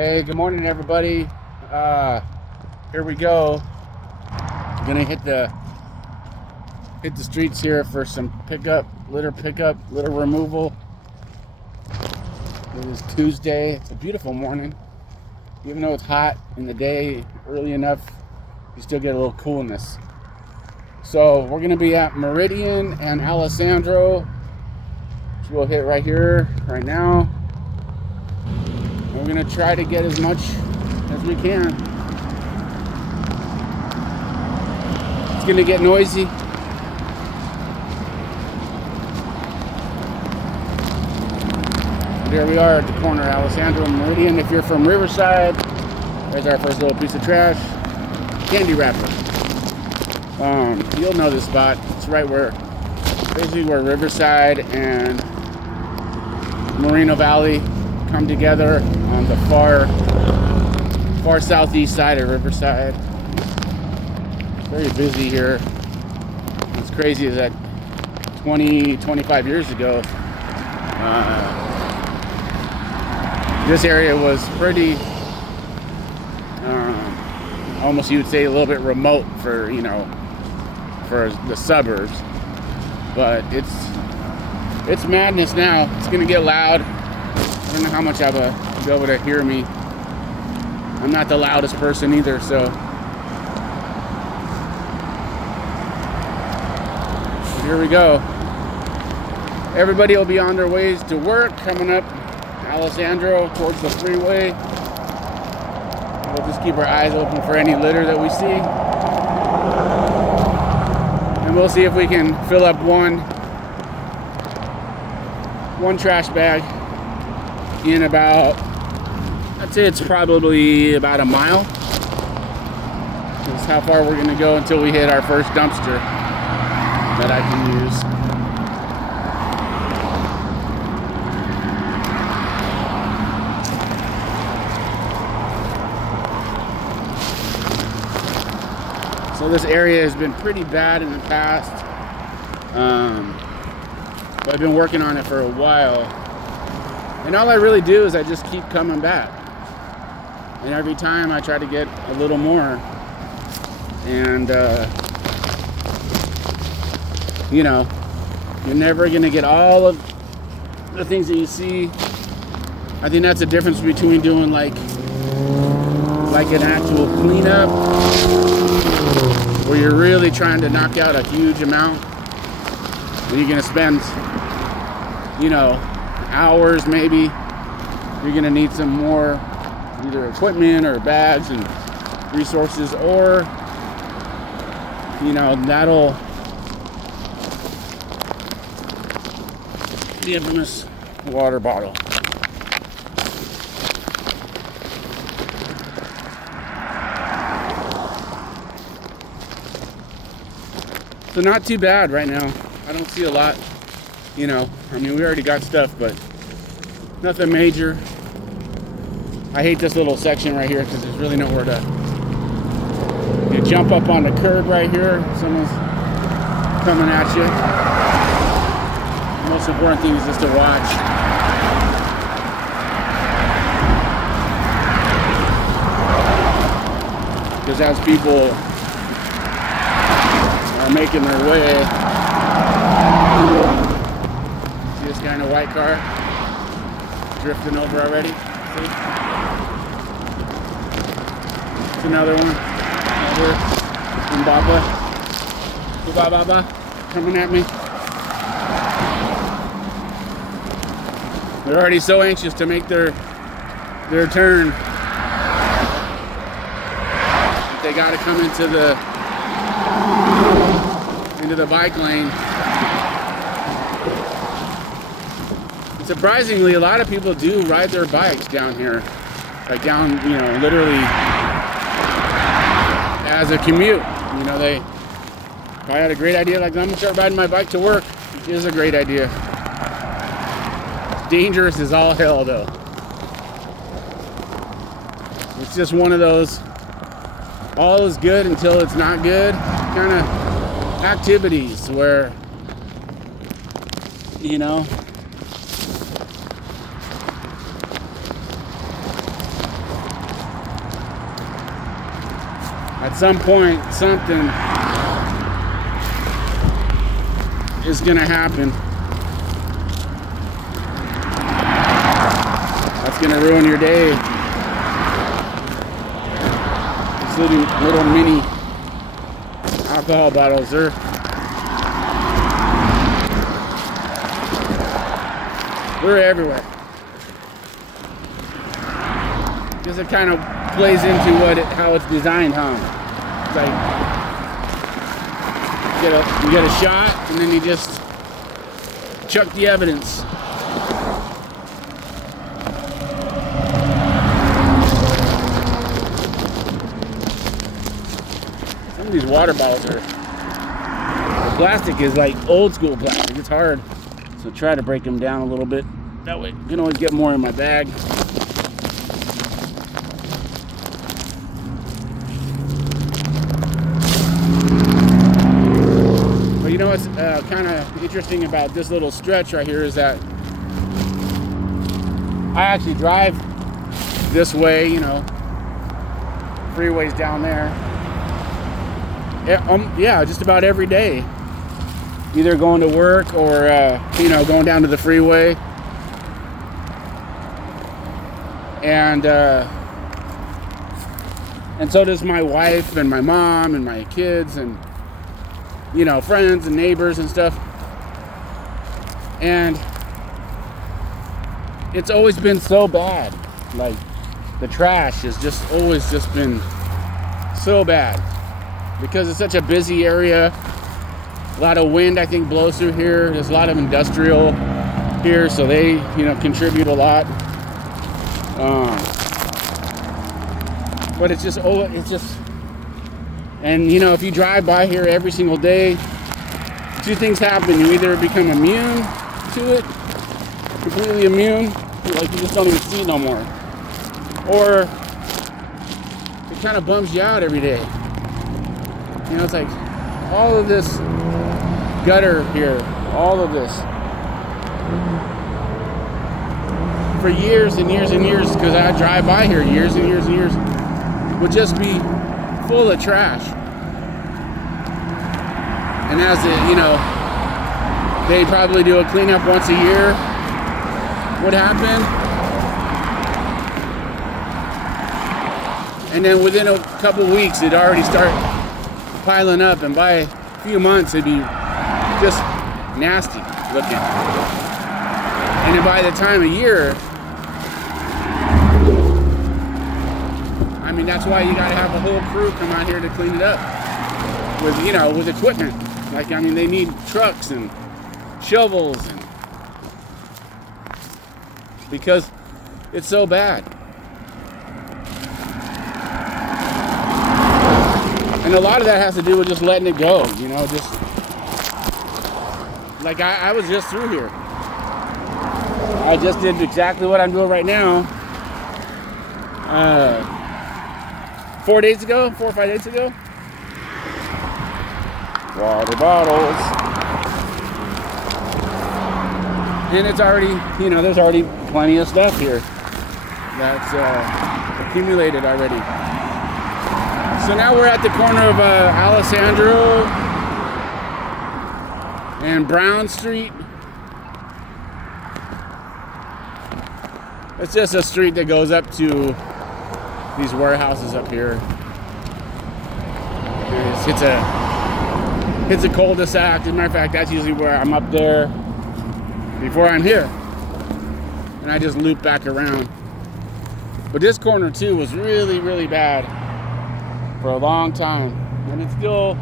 Hey, good morning, everybody. Here we go. Gonna hit the streets here for some litter removal. It is Tuesday. It's a beautiful morning. Even though it's hot in the day, early enough, you still get a little coolness. So we're gonna be at Meridian and Alessandro, which we'll hit right here, right now. We're gonna try to get as much as we can. It's gonna get noisy. There we are at the corner of Alessandro and Meridian. If you're from Riverside, there's our first little piece of trash. Candy wrapper. You'll know this spot. It's right basically where Riverside and Moreno Valley come together on the far southeast side of Riverside. Very busy here. What's crazy is that 25 years ago, this area was pretty, almost you would say a little bit remote for the suburbs. But it's madness now. It's gonna get loud. I don't know how much you'll be able to hear me. I'm not the loudest person either, so here we go. Everybody will be on their ways to work coming up Alessandro towards the freeway. We'll just keep our eyes open for any litter that we see. And we'll see if we can fill up one trash bag in about, I'd say it's probably about a mile. That's how far we're gonna go until we hit our first dumpster that I can use. So this area has been pretty bad in the past, but I've been working on it for a while. And all I really do is I just keep coming back. And every time I try to get a little more. And, you're never going to get all of the things that you see. I think that's the difference between doing like an actual cleanup, where you're really trying to knock out a huge amount. And you're going to spend, hours maybe. You're gonna need some more either equipment or bags and resources, or that'll the infamous water bottle. So not too bad right now. I don't see a lot. We already got stuff, but nothing major. I hate this little section right here because there's really nowhere to jump up on the curb right here. Someone's coming at you. The most important thing is just to watch. Because as people are making their way, this kind of white car drifting over already. See? It's another one. Another Mbaba coming at me. They're already so anxious to make their turn. They got to come into the bike lane. Surprisingly, a lot of people do ride their bikes down here, literally as a commute. They probably had a great idea, like, I'm gonna start riding my bike to work. It is a great idea. Dangerous as all hell, though. It's just one of those all is good until it's not good kind of activities where, At some point, something is gonna happen. That's gonna ruin your day. These little mini alcohol bottles, they're everywhere. Because it kind of plays into how it's designed, huh? It's like you get a shot, and then you just chuck the evidence. Some of these water bottles the plastic is like old school plastic. It's hard, so try to break them down a little bit. That way, you can always get more in my bag. You know what's kind of interesting about this little stretch right here is that I actually drive this way, you know, freeways down there. Yeah, just about every day. Either going to work or, you know, going down to the freeway. And so does my wife and my mom and my kids and, you know, friends and neighbors and stuff. And it's always been so bad. Like, the trash has just always just been so bad because it's such a busy area. A lot of wind, I think, blows through here. There's a lot of industrial here, so they, you know, contribute a lot. But it's just, and you know, if you drive by here every single day, two things happen. You either become immune to it, completely immune, like you just don't even see it no more, or it kind of bums you out every day. You know, it's like all of this gutter here, all of this, for years and years and years, because I drive by here years and years and years, would just be full of trash. And as it, you know, they probably do a cleanup once a year, would happen. And then within a couple weeks, it'd already start piling up, and by a few months, it'd be just nasty looking. And then by the time of year, I mean, that's why you gotta have a whole crew come out here to clean it up with, you know, with equipment. Like, I mean, they need trucks and shovels, and because it's so bad. And a lot of that has to do with just letting it go, you know, just like I was just through here. I just did exactly what I'm doing right now. 4 or 5 days ago. Water bottles. And it's already, you know, there's already plenty of stuff here that's accumulated already. So now we're at the corner of Alessandro and Brown Street. It's just a street that goes up to these warehouses up here. It's a cul-de-sac. As a matter of fact, that's usually where I'm up there before I'm here. And I just loop back around. But this corner too was really, really bad for a long time. And it's still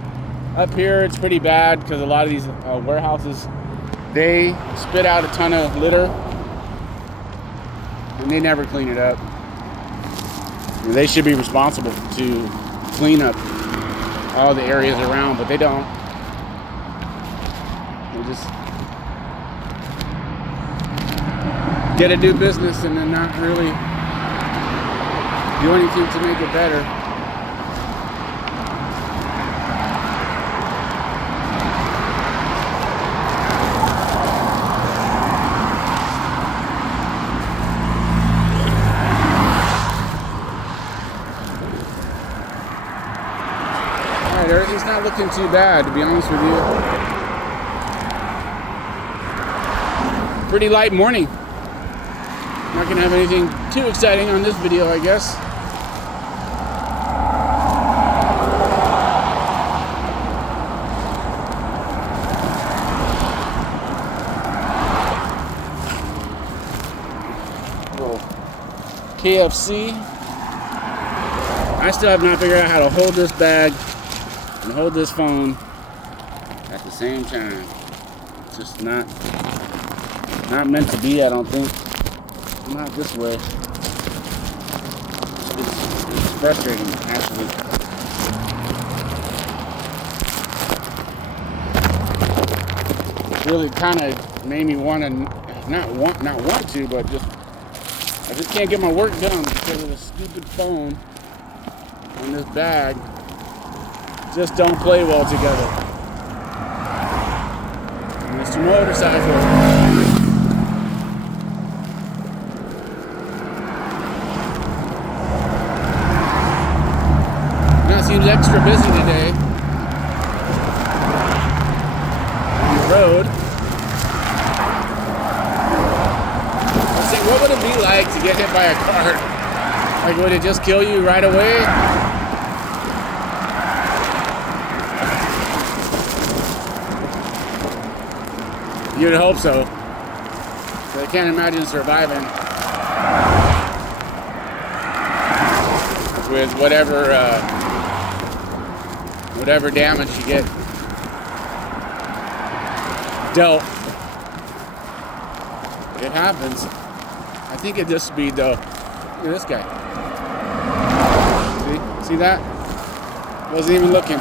up here, it's pretty bad because a lot of these warehouses, they spit out a ton of litter and they never clean it up. And they should be responsible to clean up all the areas around, but they don't. They just get to do business and then not really do anything to make it better. not looking too bad, to be honest with you. Pretty light morning. Not gonna have anything too exciting on this video, I guess. KFC. I still have not figured out how to hold this bag and hold this phone at the same time. It's just not meant to be, I don't think. Not this way. It's frustrating, actually. It really kind of made me want to not want to, but I just can't get my work done because of the stupid phone and this bag. Just don't play well together. Mr. Motorcycle. Now it seems extra busy today on the road. What would it be like to get hit by a car? Like, would it just kill you right away? You'd hope so. But I can't imagine surviving with whatever damage you get dealt. It happens. I think at this speed, though, look at this guy. See that? Wasn't even looking.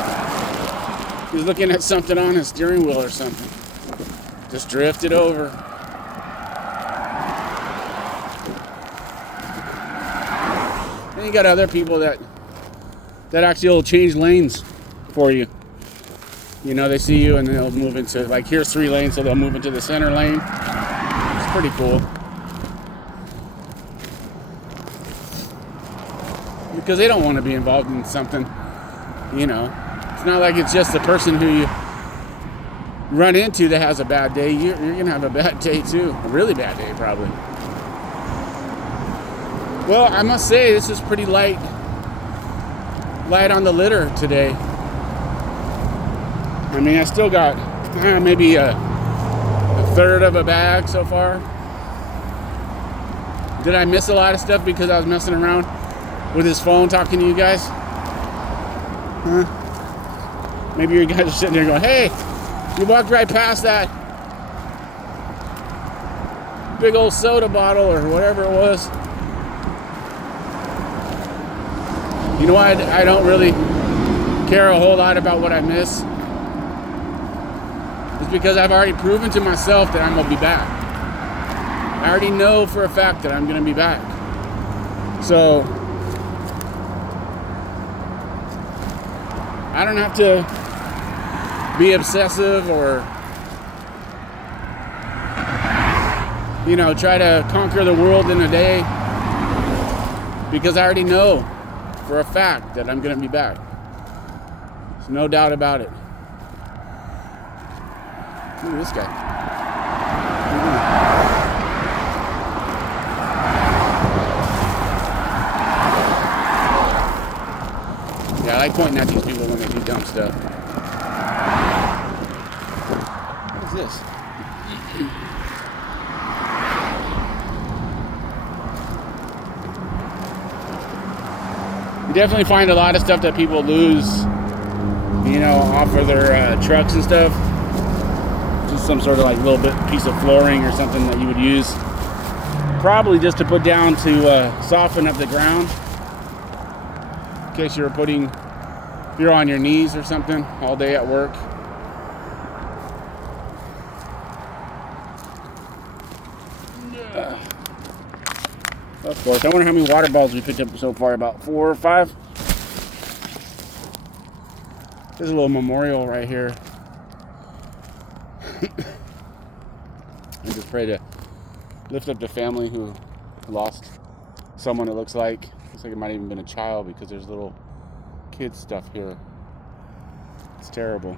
He was looking at something on his steering wheel or something. Just drifted over. Then you got other people that actually will change lanes for you. You know, they see you and they'll move into, like, here's 3 lanes, so they'll move into the center lane. It's pretty cool. Because they don't want to be involved in something, you know. It's not like it's just the person who you run into that has a bad day. You're going to have a bad day too. A really bad day, probably. Well, I must say, this is pretty light on the litter today. I mean, I still got maybe a third of a bag so far. Did I miss a lot of stuff because I was messing around with his phone talking to you guys? Huh? Maybe you guys are sitting there going, hey, you walked right past that big old soda bottle or whatever it was. You know what? I don't really care a whole lot about what I miss. It's because I've already proven to myself that I'm going to be back. I already know for a fact that I'm going to be back. So I don't have to be obsessive or, you know, try to conquer the world in a day, because I already know for a fact that I'm going to be back. There's no doubt about it. Look at this guy. Yeah, I like pointing at these people when they do dumb stuff. What is this? You definitely find a lot of stuff that people lose, you know, off of their trucks and stuff. Just some sort of like little bit piece of flooring or something that you would use, probably just to put down to soften up the ground. In case you're on your knees or something all day at work. Of course. I wonder how many water bottles we picked up so far. About 4 or 5. There's a little memorial right here. I just pray to lift up the family who lost someone. It looks like it might have even been a child, because there's little kid stuff here. It's terrible.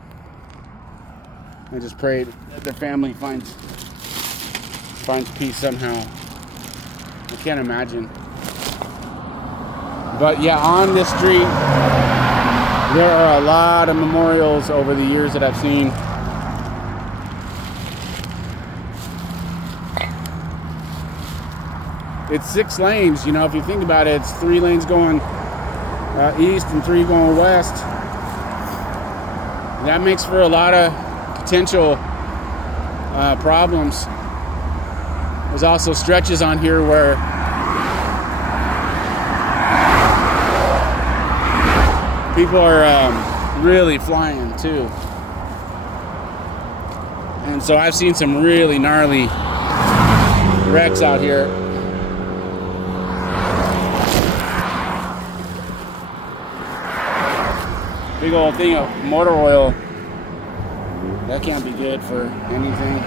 I just pray that their family finds peace somehow. I can't imagine. But yeah, on this street, there are a lot of memorials over the years that I've seen. It's 6 lanes, you know, if you think about it, it's 3 lanes going east and 3 going west. That makes for a lot of potential problems. There's also stretches on here where people are really flying too. And so I've seen some really gnarly wrecks out here. Big old thing of motor oil. That can't be good for anything.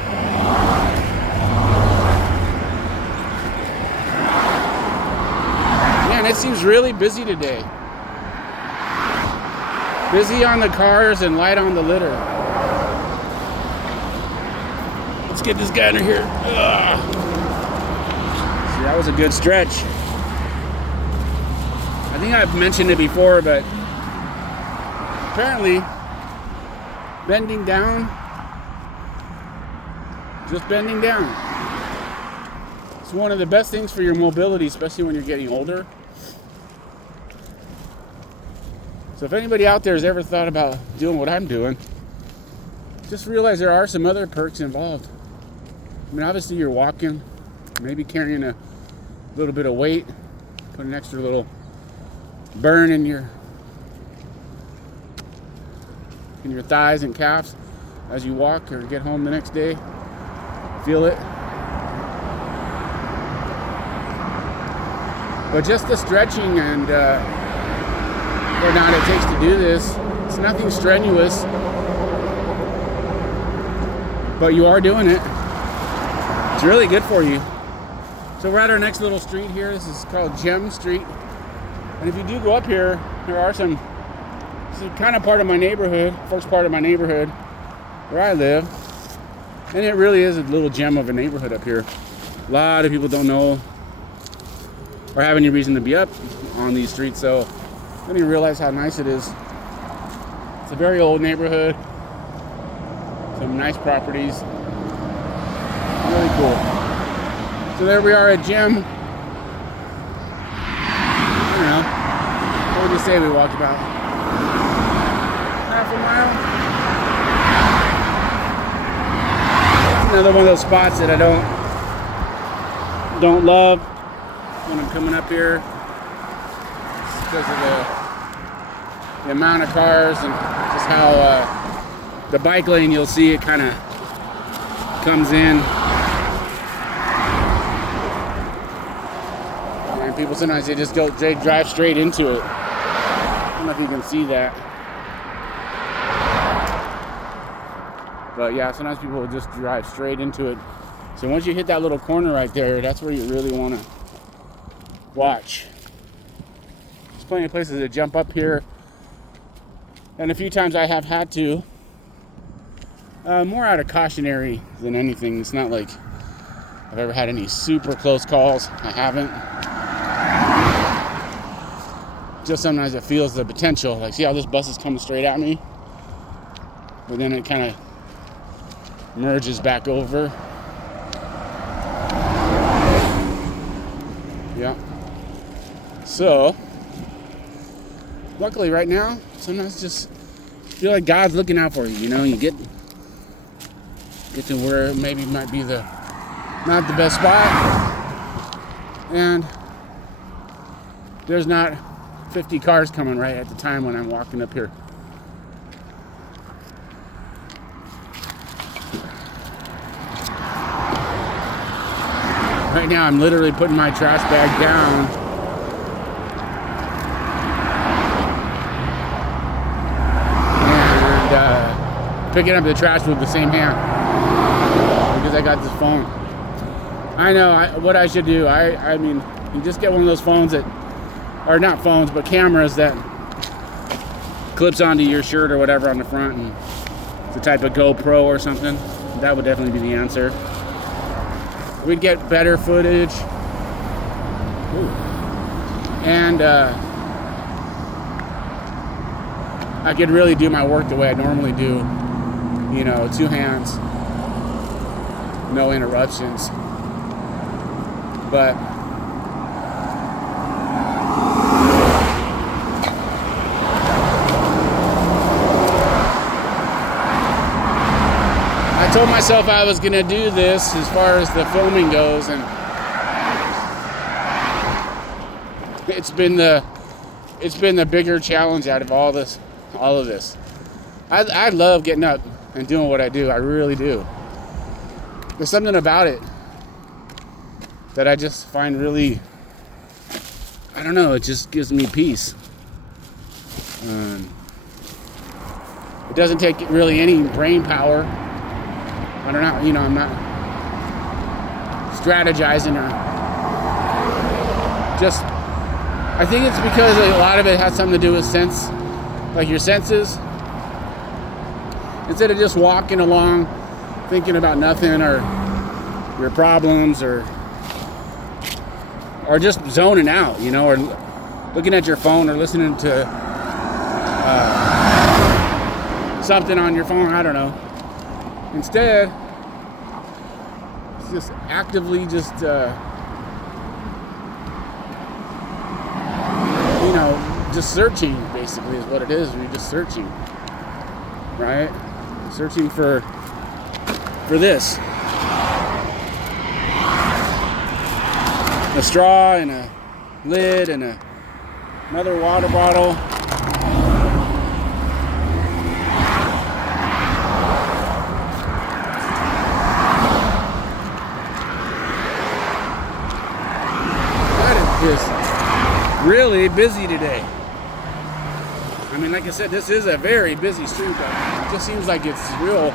Man, it seems really busy today. Busy on the cars and light on the litter. Let's get this guy under here. Ugh. See, that was a good stretch. I think I've mentioned it before, but apparently bending down, just bending down, it's one of the best things for your mobility, especially when you're getting older. So if anybody out there has ever thought about doing what I'm doing, just realize there are some other perks involved. I mean, obviously you're walking, maybe carrying a little bit of weight, put an extra little burn in your thighs and calves as you walk or get home the next day. Feel it. But just the stretching and whatnot it takes to do this, it's nothing strenuous, but you are doing it. It's really good for you. So we're at our next little street here. This is called Gem Street. And if you do go up here, there are some, this is kind of part of my neighborhood, first part of my neighborhood where I live. And it really is a little gem of a neighborhood up here. A lot of people don't know or have any reason to be up on these streets, so I didn't realize how nice it is. It's a very old neighborhood. Some nice properties. Really cool. So there we are at Gem. I don't know. What would you say we walked about? Half a mile? It's another one of those spots that I don't love when I'm coming up here. It's because of the amount of cars and just how the bike lane, you'll see it kind of comes in. And people sometimes they drive straight into it. I don't know if you can see that. But yeah, sometimes people will just drive straight into it. So once you hit that little corner right there, that's where you really want to watch. There's plenty of places to jump up here. And a few times I have had to. More out of cautionary than anything. It's not like I've ever had any super close calls. I haven't. Just sometimes it feels the potential. Like, see how this bus is coming straight at me? But then it kind of merges back over. Yeah. So, luckily right now, sometimes just feel like God's looking out for you. You know, you get to where maybe might be not the best spot, and there's not 50 cars coming right at the time when I'm walking up here. Right now I'm literally putting my trash bag down and picking up the trash with the same hand because I got this phone. I know what I should do. I mean, you just get one of those phones that, or not phones, but cameras that clips onto your shirt or whatever on the front, and it's a type of GoPro or something. That would definitely be the answer. We'd get better footage. Ooh. And I could really do my work the way I normally do. You know, 2 hands, no interruptions. But I told myself I was going to do this as far as the filming goes, and it's been the bigger challenge out of all of this. I love getting up and doing what I do. I really do. There's something about it that I just find really, I don't know, it just gives me peace. It doesn't take really any brain power. I don't know, you know, I'm not strategizing or just, I think it's because a lot of it has something to do with sense, like your senses. Instead of just walking along thinking about nothing or your problems or just zoning out, you know, or looking at your phone or listening to something on your phone, I don't know. Instead, it's just actively just, you know, just searching, basically, is what it is. You're just searching, right? Searching for this. A straw and a lid and another water bottle. Just really busy today. I mean, like I said, this is a very busy street, but it just seems like it's real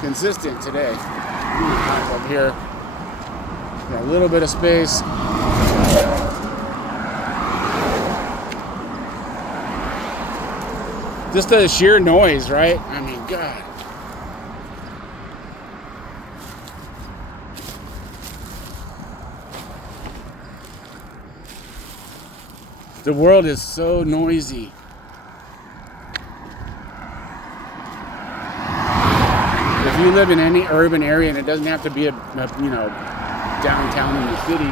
consistent today. Up here, got a little bit of space. Just the sheer noise, right? I mean, God. The world is so noisy. If you live in any urban area, and it doesn't have to be a you know, downtown in the city,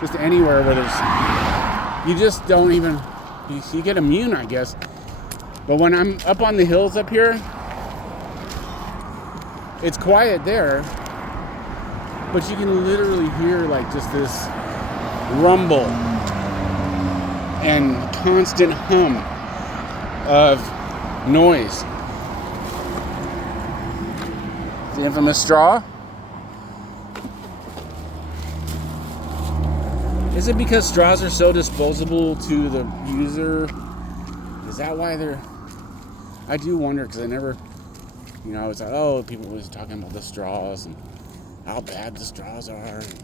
just anywhere where there's, you just don't even, you get immune, I guess. But when I'm up on the hills up here, it's quiet there, but you can literally hear like just this rumble and constant hum of noise. The infamous straw. Is it because straws are so disposable to the user? Is that why they're... I do wonder, because I never, you know, I was like, oh, people was talking about the straws and how bad the straws are and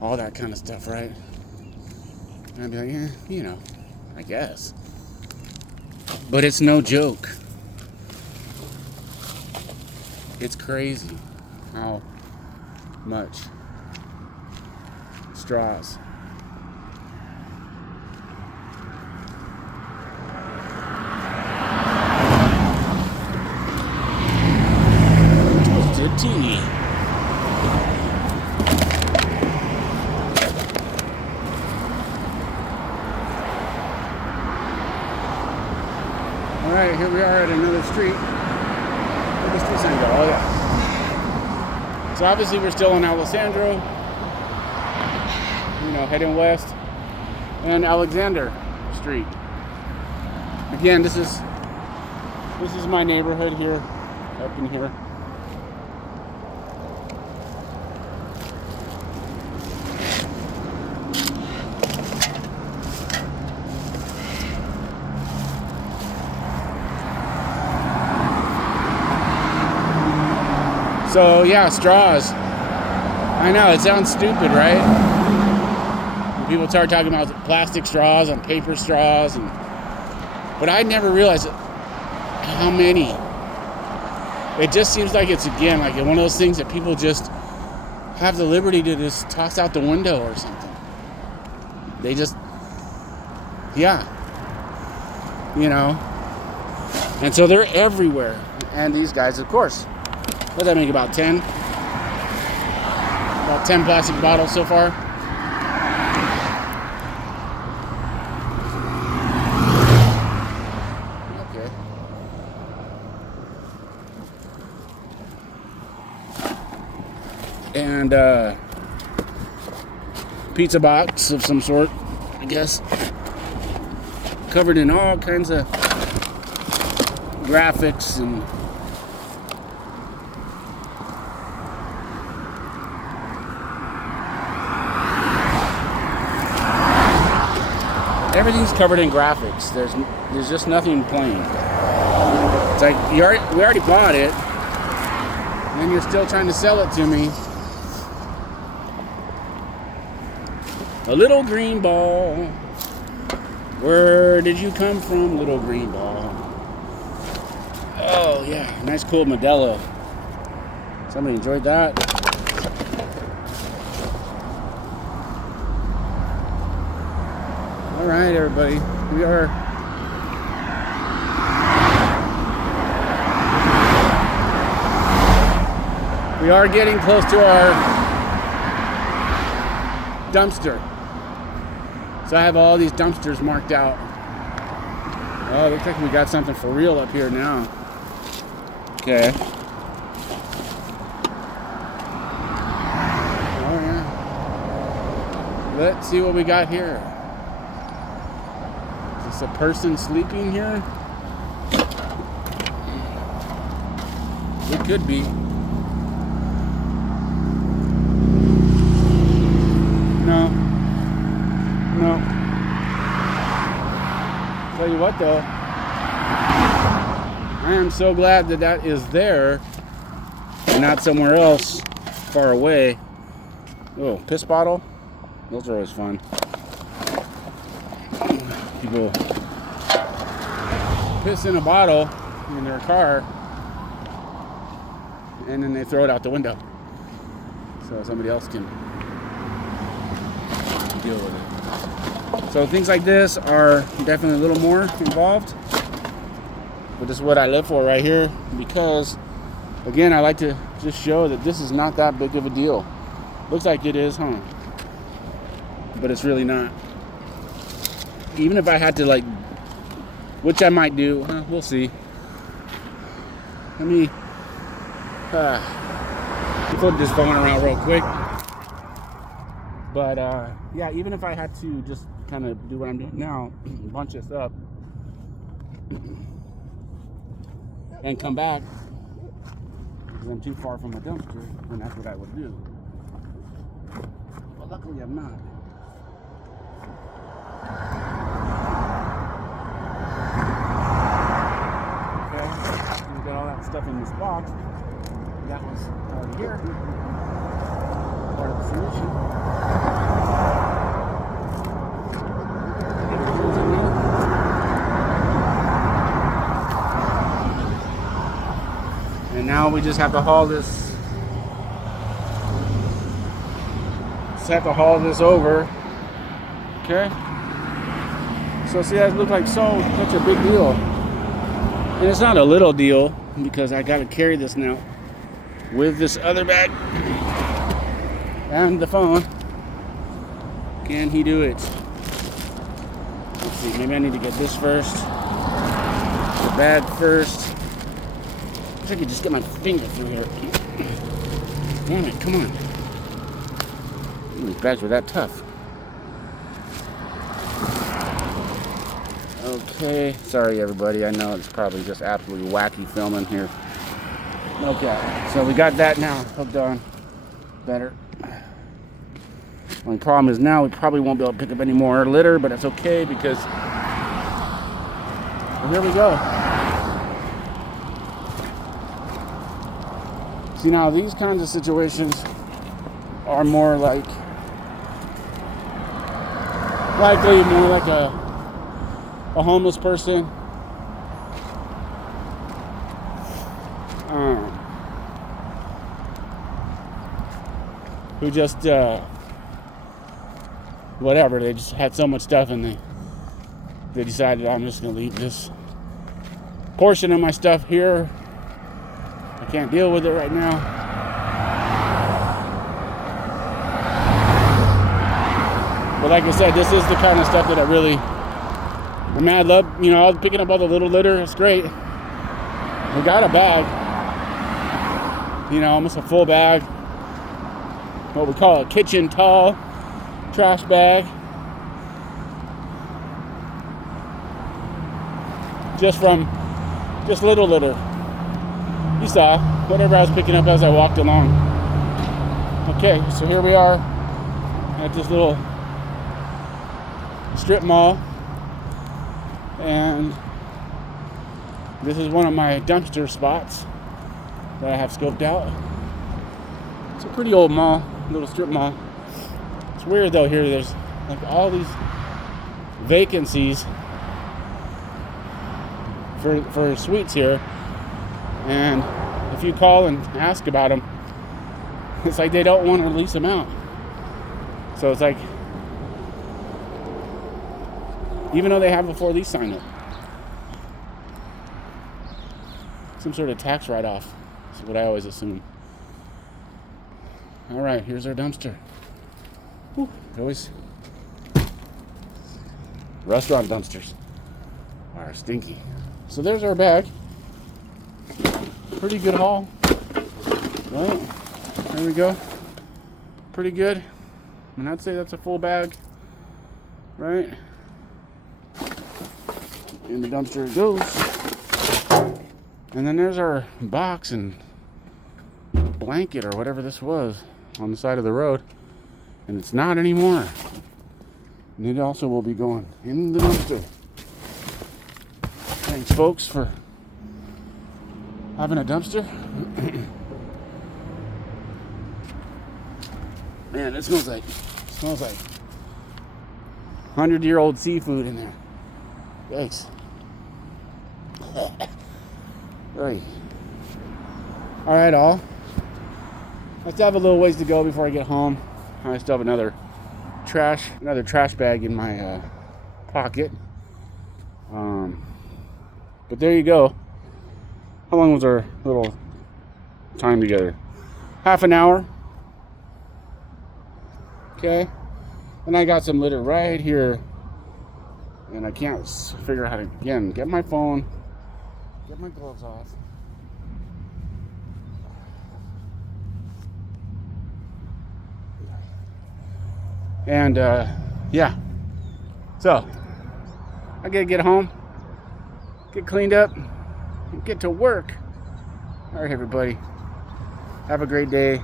all that kind of stuff, right? And I'd be like, yeah, you know, I guess. But it's no joke. It's crazy how much straws. Twisted tea. Alright, here we are at another street. Where'd the street sign go? Oh, yeah. So obviously we're still in Alessandro. You know, heading west. And Alexander Street. Again, this is my neighborhood here, up in here. So yeah, straws. I know, it sounds stupid, right? When people start talking about plastic straws and paper straws and But I never realized how many. It just seems like it's, again, like one of those things that people just have the liberty to just toss out the window or something. They just, yeah, you know. And so they're everywhere. And these guys, of course, what does that make, about 10? About 10 plastic bottles so far. Okay. And pizza box of some sort, I guess, covered in all kinds of graphics and everything's covered in graphics. There's just nothing plain. It's like we already bought it, and you're still trying to sell it to me. A little green ball. Where did you come from, little green ball? Oh yeah, nice cool Modelo. Somebody enjoyed that. All right, everybody, we are getting close to our dumpster. So I have all these dumpsters marked out. Oh, looks like we got something for real up here now. Okay. Oh yeah. Let's see what we got here. Is this a person sleeping here? It could be. No. Tell you what though, I am so glad that is there and not somewhere else far away. Oh, piss bottle. Those are always fun. People piss in a bottle in their car and then they throw it out the window so somebody else can deal with it. So things like this are definitely a little more involved, but this is what I live for right here, because again, I like to just show that this is not that big of a deal. Looks like it is, huh? But it's really not. Even if I had to, like, which I might do, we'll see. Let me flip this phone around real quick. But yeah, even if I had to just kind of do what I'm doing now, bunch this up and come back because I'm too far from a dumpster, then that's what I would do. But luckily I'm not. Okay, we got all that stuff in this box. That was already here. Part of the solution. And now we just have to haul this. Over. Okay. So see, that looks like such a big deal. And it's not a little deal because I got to carry this now with this other bag and the phone. Can he do it? Let's see, maybe I need to get this first. The bag first. I wish I could just get my finger through here. Damn it, come on. These bags were that tough. Okay, sorry everybody. I know it's probably just absolutely wacky filming here. Okay, so we got that now hooked on. Better. Only problem is now we probably won't be able to pick up any more litter, but that's okay because here we go. See, now these kinds of situations are more likely more like a homeless person who just whatever, they just had so much stuff and they decided I'm just gonna leave this portion of my stuff here. I can't deal with it right now. But like I said, this is the kind of stuff that I mad love. You know, I was picking up all the little litter. It's great. We got a bag, you know, almost a full bag. What we call a kitchen tall trash bag. Just little litter. You saw whatever I was picking up as I walked along. Okay, so here we are at this little strip mall, and this is one of my dumpster spots that I have scoped out. It's a pretty old mall, little strip mall. It's weird though, here there's like all these vacancies for suites here, and if you call and ask about them, it's like they don't want to lease them out. So it's like, even though they have a for lease sign up, some sort of tax write-off is what I always assume. All right, here's our dumpster. Whew, always restaurant dumpsters are stinky. So there's our bag. Pretty good haul, right? There we go. Pretty good. And I'd say that's a full bag, right? In the dumpster it goes. And then there's our box and blanket or whatever this was on the side of the road. And it's not anymore. And it also will be going in the dumpster. Thanks, folks, for having a dumpster. Man, it smells like 100-year-old seafood in there. Thanks. Right. All right, all. I still have a little ways to go before I get home. I still have another trash bag in my pocket. But there you go. How long was our little time together? Half an hour. Okay. And I got some litter right here. And I can't figure out how to, again, get my phone, get my gloves off. And, yeah. So, I gotta get home, get cleaned up, and get to work. All right, everybody. Have a great day.